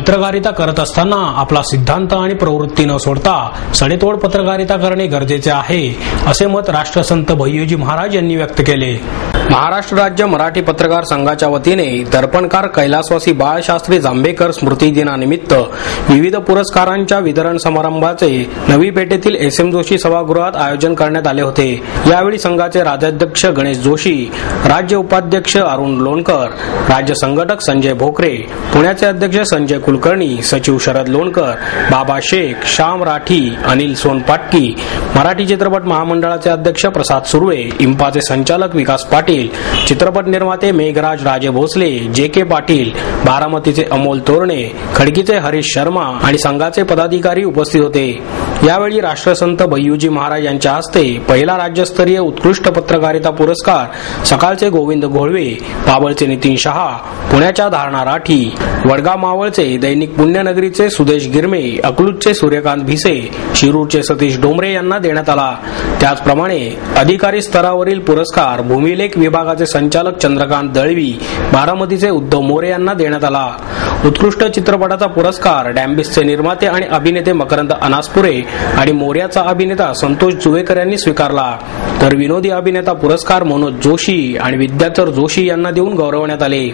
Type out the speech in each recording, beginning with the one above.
पत्रकारिता करत असताना आपला सिद्धांत आणि प्रवृत्ती न सोडता सडेतोड पत्रकारिता करणे गरजेचे आहे, असे मत राष्ट्रसंत भय्यूजी महाराज यांनी व्यक्त केले. महाराष्ट्र राज्य मराठी पत्रकार संघाच्या वतीने दर्पणकार कैलासवासी बाळशास्त्री जांभेकर स्मृती दिनानिमित्त विविध पुरस्कारांच्या वितरण समारंभाचे नवी पेठेतील एस.एम. जोशी सभागृहात आयोजन करण्यात आले होते. यावेळी संघाचे राज्याध्यक्ष गणेश जोशी, राज्य उपाध्यक्ष अरुण लोणकर, राज्य संघटक संजय भोकरे, पुण्याचे अध्यक्ष संजय कुलकर्णी, सचिव शरद लोणकर, बाबा शेख, श्याम राठी, अनिल सोनपाटकी, मराठी चित्रपट महामंडळाचे अध्यक्ष प्रसाद सुर्वे, इम्पाचे संचालक विकास पाटील, चित्रपट निर्माते मेघराज राजे भोसले, जे.के. पाटील, बारामतीचे अमोल तोरणे, खडकीचे हरीश शर्मा आणि संघाचे पदाधिकारी उपस्थित होते. यावेळी राष्ट्रसंत भय्यूजी महाराज यांच्या हस्ते पहिला राज्यस्तरीय उत्कृष्ट पत्रकारिता पुरस्कार सकाळचे गोविंद घोळवे, पाबळचे नितीन शहा, पुण्याच्या धारणा राठी, वडगाव मावळचे दैनिक पुण्यनगरीचे सुदेश गिरमे, अकलूजचे सूर्यकांत भिसे, शिरूरचे सतीश डोंबरे यांना देण्यात आला. त्याचप्रमाणे अधिकारी स्तरावरील पुरस्कार भूमिलेख विभागाचे संचालक चंद्रकांत दळवी, बारामतीचे उद्धव मोरे यांना देण्यात आला. उत्कृष्ट चित्रपटाचा पुरस्कार डॅम्बिसचे निर्माते आणि अभिनेते मकरंद अनासपुरे आणि मोर्याचा अभिनेता संतोष जुवेकर यांनी स्वीकारला. तर विनोदी अभिनेता पुरस्कार मनोज जोशी आणि विद्याधर जोशी यांना देऊन गौरवण्यात आले.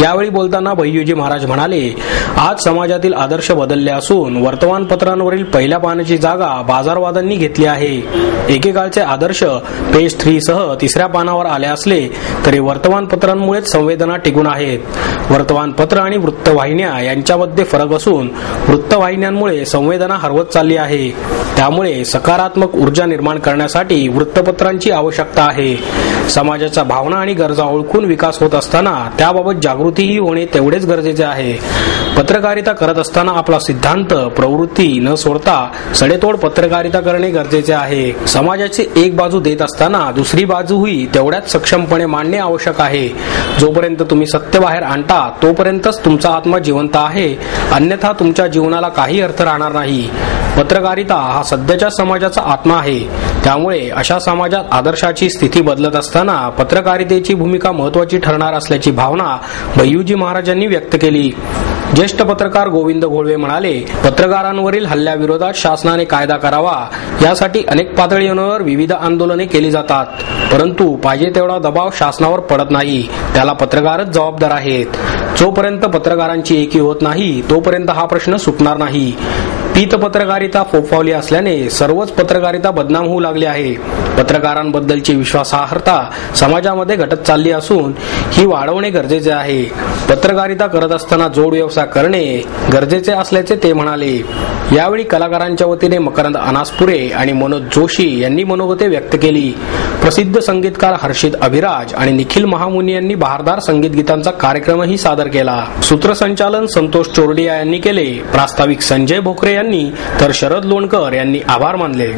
यावेळी बोलताना भय्यूजी महाराज म्हणाले, आज समाजातील आदर्श बदलले असून वर्तमानपत्रांवरील पहिल्या पानाची जागा बाजारवादांनी घेतली आहे. एकेकाळचे आदर्श पेज 3 सह तिसऱ्या पानावर आले असले तरी वर्तमानपत्रांमुळेच संवेदना टिकून आहेत. वर्तमानपत्र आणि वृत्तवाहिन्या यांच्यामध्ये फरक असून वृत्तवाहिन्यांमुळे संवेदना हरवत चालली आहे. त्यामुळे सकारात्मक ऊर्जा निर्माण करण्यासाठी वृत्तपत्रांची आवश्यकता आहे. समाजाच्या भावना आणि गरजा ओळखून विकास होत असताना त्याबाबत जागृतीही होणे तेवढेच गरजेचे आहे. पत्रकारिता करत असताना आपला सिद्धांत प्रवृत्ती न सोडता सडेतोड पत्रकारिता करणे गरजेचे आहे. समाजाची एक बाजू देत असताना दुसरी बाजूही तेवढ्याच सक्षमपणे मांडणे आवश्यक आहे. जोपर्यंत तुम्ही सत्य बाहेर आणता तोपर्यंतच तुमचा आत्मा जिवंत आहे, अन्यथा तुमच्या जीवनाला काही अर्थ राहणार नाही. पत्रकारिता हा सध्याच्या समाजाचा आत्मा आहे. त्यामुळे अशा समाजात आदर्शाची स्थिती बदलत असताना पत्रकारितेची भूमिका महत्वाची ठरणार असल्याची भावना भय्यूजी महाराजांनी व्यक्त केली. ज्येष्ठ पत्रकार गोविंद घोळवे म्हणाले, पत्रकारांवरील हल्ल्याविरोधात शासनाने कायदा करावा यासाठी अनेक पातळींवर विविध आंदोलने केली जातात, परंतु पाहिजे तेवढा दबाव शासनावर पडत नाही. त्याला पत्रकारच जबाबदार आहेत. जोपर्यंत पत्रकारांची एकी होत नाही तोपर्यंत हा प्रश्न सुटणार नाही. पीत पत्रकारिता फोफावली असल्याने सर्वच पत्रकारिता बदनाम होऊ लागली आहे. पत्रकारांबद्दलची विश्वासार्हता समाजामध्ये घटत चालली असून ही वाढवणे गरजेचे आहे. पत्रकारिता करत असताना जोड व्यवसाय करणे गरजेचे असल्याचे ते म्हणाले. यावेळी कलाकारांच्या वतीने मकरंद अनासपुरे आणि मनोज जोशी यांनी मनोगते व्यक्त केली. प्रसिद्ध संगीतकार हर्षित अभिराज आणि निखिल महामुनी यांनी बहारदार संगीत गीतांचा कार्यक्रमही सादर केला. सूत्रसंचालन संतोष चोरडिया यांनी केले. प्रास्ताविक संजय भोकरे यांनी तर शरद लोणकर यांनी आभार मानले.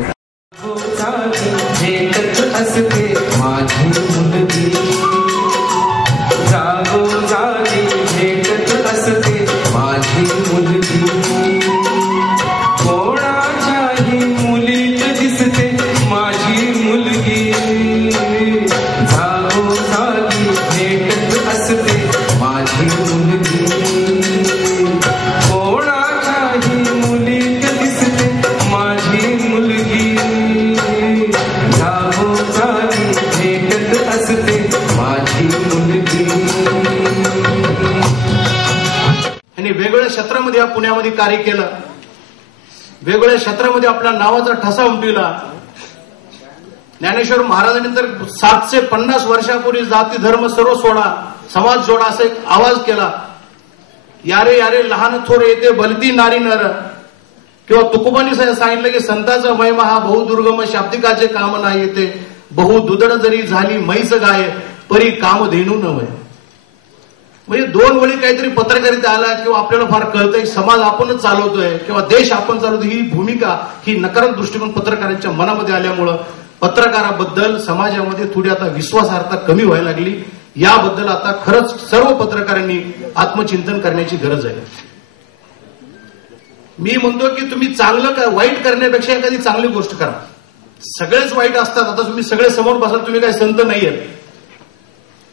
वेगवेगळ्या क्षेत्रामध्ये पुण्यामध्ये कार्य केलं. वेगवेगळ्या क्षेत्रामध्ये आपल्या नावाचा ठसा उमटविला. ज्ञानेश्वर महाराजांनी तर 750 वर्षापूर्वी जाती धर्म सर्व सोडा, समाज जोडा असा एक आवाज केला. यारे यारे लहान थोर येते भलती नारी नर. किंवा तुकोबांनी सांगितलं की संताचा महिमा हा बहुदुर्गम, शाब्दिकाचे काम नाही येते. बहु दुधड जरी झाली म्हैस गाय, परी काम धेनू नव्हे. म्हणजे 2 वेळी काहीतरी पत्रकारिता आला किंवा आपल्याला फार कळतंय समाज आपणच चालवतोय किंवा देश आपण चालवतोय, ही भूमिका ही नकारात्मक दृष्टिकोन पत्रकारांच्या मनामध्ये आल्यामुळं पत्रकाराबद्दल समाजामध्ये थोडी आता विश्वासार्हता कमी व्हायला लागली. याबद्दल आता खरंच सर्व पत्रकारांनी आत्मचिंतन करण्याची गरज आहे. मी म्हणतो की तुम्ही चांगलं वाईट करण्यापेक्षा एखादी चांगली गोष्ट करा. सगळेच वाईट असतात. आता तुम्ही सगळे समोर बसाल, तुम्ही काही संत नाहीयेत.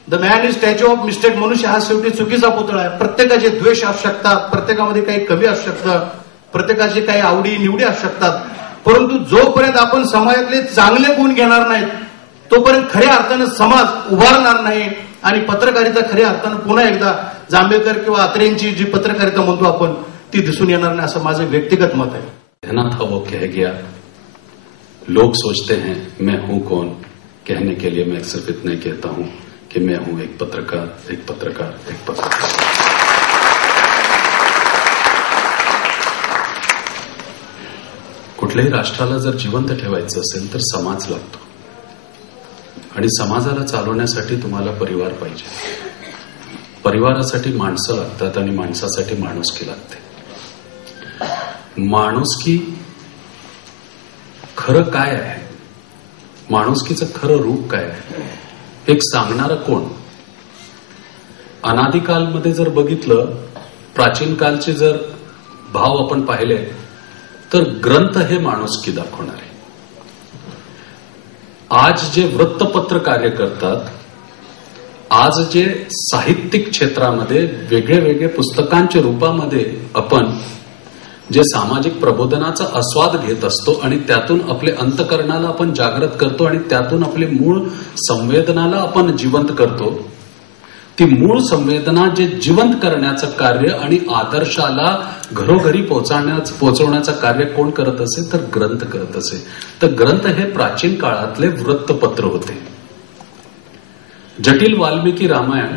The man is statue of mistake. मनुष्य हा शेवटी चुकीचा पुतळा आहे. प्रत्येकाचे द्वेष असू शकतात, प्रत्येकामध्ये काही कमी असू शकतं, प्रत्येकाचे काही आवडी निवडी असू शकतात, परंतु जोपर्यंत आपण समाजातले चांगले गुण घेणार नाहीत तोपर्यंत खऱ्या अर्थानं समाज उभारणार नाही आणि पत्रकारिता खऱ्या अर्थानं पुन्हा एकदा जांभेकर किंवा अत्रेंची जी पत्रकारिता म्हणतो आपण ती दिसून येणार नाही असं माझं व्यक्तिगत मत आहे. कहना था वो कह गया. लोग सोचते हैं मैं हूं कौन. कहने के लिए मैं सिर्फ इतना ही कहता हूं कि मैं हूं एक पत्रकार, एक पत्रकार, एक पत्रकार. कुठल्याही राष्ट्राला जर जिवंत ठेवायचं असेल तर समाज लागतो आणि समाजाला चालवण्यासाठी तुम्हाला परिवार पाहिजे. परिवारासाठी माणसं लागतात आणि माणसासाठी माणुसकी लागते. माणुसकी खरं काय आहे, माणुसकीचं खरं रूप काय आहे, एक सांगणारं कोण. अनादिकालमध्ये जर बघितलं, प्राचीन कालचे जर भाव आपण पाहिले तर ग्रंथ हे माणुसकी दाखवणारे. आज जे वृत्तपत्र कार्य करतात, आज जे साहित्यिक क्षेत्रामध्ये वेगळे वेगळे पुस्तकांच्या रूपामध्ये आपण जे सामाजिक प्रबोधनाचा आस्वाद घेत असतो आणि त्यातून आपले अंतःकरणाला आपण जागृत करतो आणि त्यातून आपले मूळ संवेदनाला आपण जिवंत करतो, ती मूळ संवेदना जे जिवंत करण्याचं कार्य आणि आदर्शाला घरोघरी पोहोचवण्याचं कार्य कोण करत असे तर ग्रंथ करत असे. तर ग्रंथ हे प्राचीन काळातले वृत्तपत्र होते. जटिल वाल्मिकी रामायण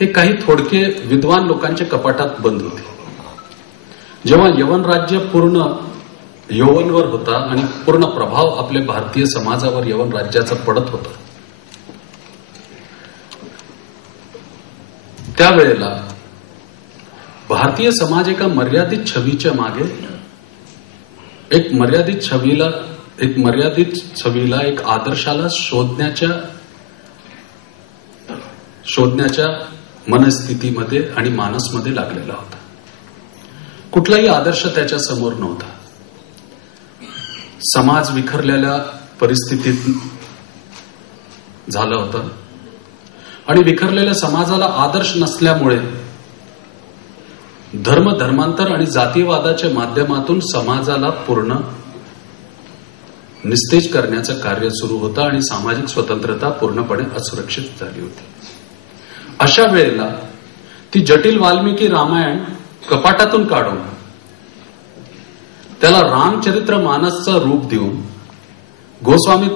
हे काही थोडके विद्वान लोकांच्या कपाटात बंद होते. जेव्हा यवन राज्य पूर्ण यवनवर होता आणि पूर्ण प्रभाव आपल्या भारतीय समाजावर यवन राज्याचा पडत होता, त्यावेळेला भारतीय समाज एका मर्यादित छवीच्या मागे एक मर्यादित छवीला एक आदर्शाला शोधण्याच्या मनस्थितीमध्ये आणि मानसमध्ये लागलेला होता. कुठलाही आदर्श त्याच्या समोर नव्हता. समाज विखरलेल्या परिस्थितीत झाला होता आणि विखरलेल्या समाजाला आदर्श नसल्यामुळे धर्मांतर आणि जातीवादाच्या माध्यमातून समाजाला पूर्ण निस्तेज करण्याचं कार्य सुरू होतं आणि सामाजिक स्वतंत्रता पूर्णपणे असुरक्षित झाली होती. अशा वेळेला ती जटिल वाल्मिकी रामायण कपाटातून काढून त्याला रामचरित्र मानसचं रूप देऊन गोस्वामी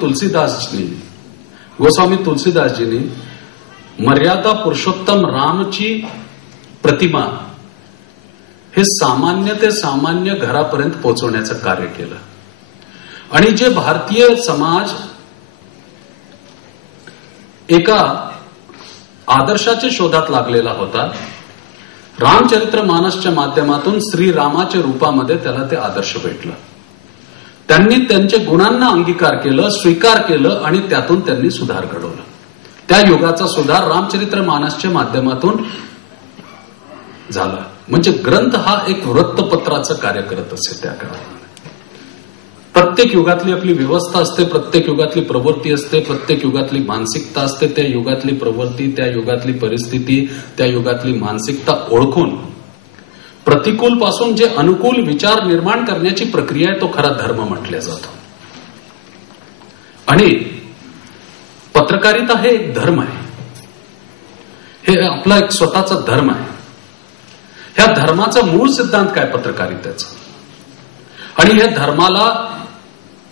तुलसीदासजींनी मर्यादा पुरुषोत्तम रामची प्रतिमा हे सामान्य ते सामान्य घरापर्यंत पोहोचवण्याचं कार्य केलं. आणि जे भारतीय समाज एका आदर्शाच्या शोधात लागलेला होता, रामचरित्र मानसच्या माध्यमातून श्रीरामाच्या रूपामध्ये त्याला ते आदर्श भेटलं. त्यांनी त्यांच्या गुणांना अंगीकार केलं, स्वीकार केलं आणि त्यातून त्यांनी सुधार घडवला. त्या युगाचा सुधार रामचरित्र मानसच्या माध्यमातून झाला. म्हणजे ग्रंथ हा एक वृत्तपत्राचं कार्य करत असे त्या काळात. प्रत्येक युगातली आपली व्यवस्था असते, प्रत्येक युगातली प्रवृत्ती असते, प्रत्येक युगातली मानसिकता असते. त्या युगातली प्रवृत्ती, त्या युगातली परिस्थिती, त्या युगातली मानसिकता ओळखून प्रतिकूल पासून जे अनुकूल विचार निर्माण करण्याची प्रक्रिया आहे तो खरा धर्म म्हटला जातो. आणि पत्रकारिता हे एक धर्म आहे, हे आपला एक स्वतःचा धर्म आहे. ह्या धर्माचा मूळ सिद्धांत काय पत्रकारितेचा, आणि या धर्माला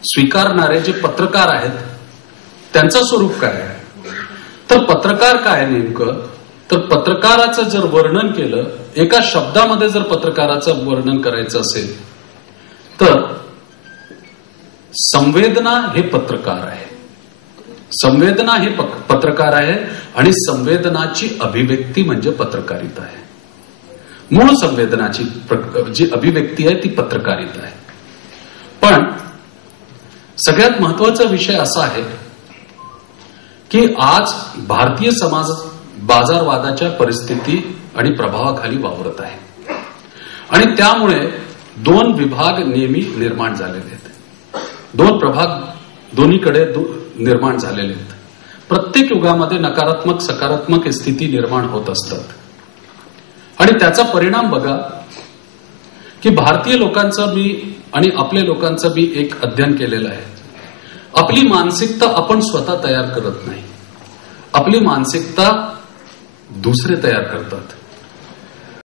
स्वीकारणारे जे पत्रकार आहेत त्यांचं स्वरूप काय आहे. तर पत्रकार काय नेमकं, तर पत्रकाराचं जर वर्णन केलं, एका शब्दामध्ये जर पत्रकाराचं वर्णन करायचं असेल तर संवेदना हे पत्रकार आहे. संवेदना हे पत्रकार आहे आणि संवेदनाची अभिव्यक्ती म्हणजे पत्रकारिता आहे. मूळ संवेदनाची जी अभिव्यक्ती आहे ती पत्रकारिता आहे. पण सगळ्यात महत्वाचा विषय असा आहे की आज भारतीय समाज बाजारवादाच्या परिस्थिती आणि प्रभावाखाली वावरत आहे आणि त्यामुळे दोन विभाग नेहमी निर्माण झालेले आहेत, दोन प्रभाग दोन्हीकडे निर्माण झालेले आहेत. प्रत्येक युगामध्ये नकारात्मक सकारात्मक स्थिती निर्माण होत असतात. आणि त्याचा परिणाम बघा की भारतीय लोकांचं मी आणि आपल्या लोकांचं मी एक अध्ययन केलेलं आहे. आपली मानसिकता आपण स्वतः तयार करत नाही, आपली मानसिकता दुसरे तयार करतात.